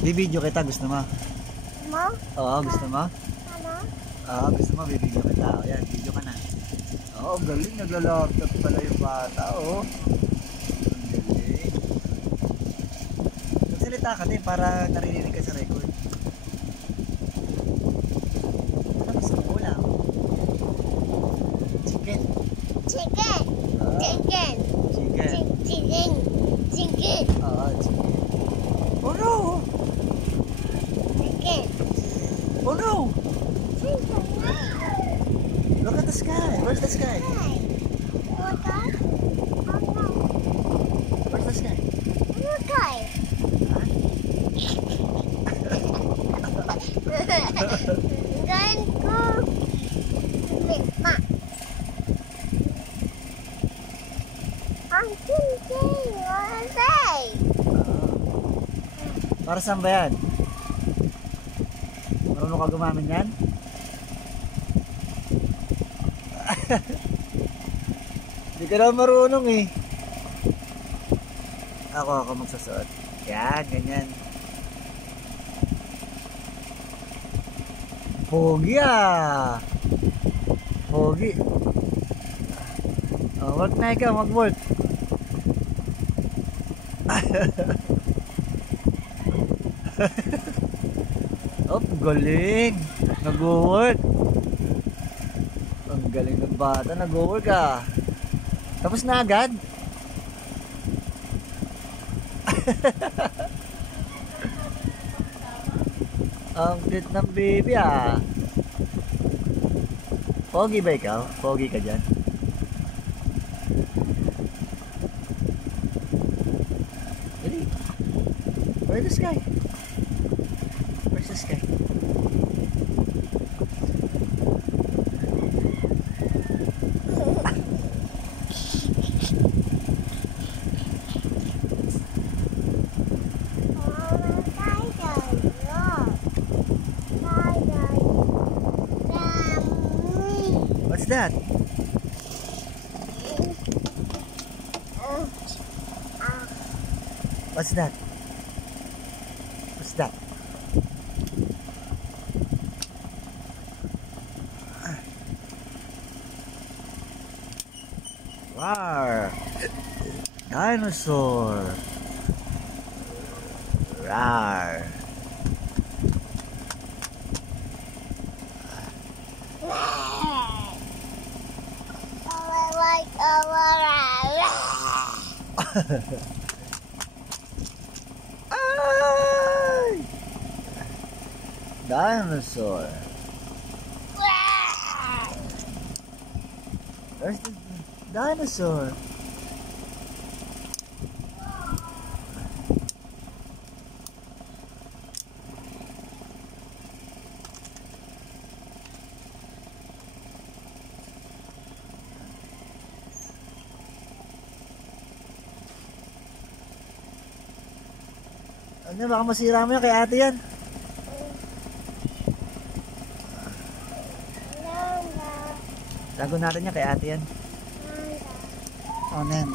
Bibidyo kita, gusto mo? Mo? Oo, gusto mo? Ano? Oo, gusto mo, bibidyo kita. O yan, video ka na. Oo, galing, nagla-laptop pala yung bata, oh. Ang galing. Magsalita ka din para naririnig ka sa record. Ano gusto mo ulam? Chicken. Chicken. Ah, Chicken. chicken. Chicken. Chicken. Oo, chicken. Oh no! Chicken. Oh no! Chicken. Look at the sky. Where's the sky? Water. Oh no. Where's the sky? Water. Huh? Gan ko. Lima. Ang chicken. Wasay. Para saan ba yan? Marunong ka gumamit yan? Hindi ka na marunong eh. Ako magsasuot. Yan, ganyan. Pogi ah. Pogi. Oh, work na ikaw, mag-work. Oh, galing. Nag-work. Ang galing ng bata, nag-work ah. Tapos na agad. Ang cute ng baby ah. Pogi ba ikaw? Pogi ka dyan? Really? Where's the sky? Where's the sky? What's that? What's that? What's that? Rawr! Dinosaur! Rawr! Ay! Dinosaur! Where's the dinosaur? Ano, baka masira mo yan kay ate yan. Tago natin yan kay ate yan. Oh, nan.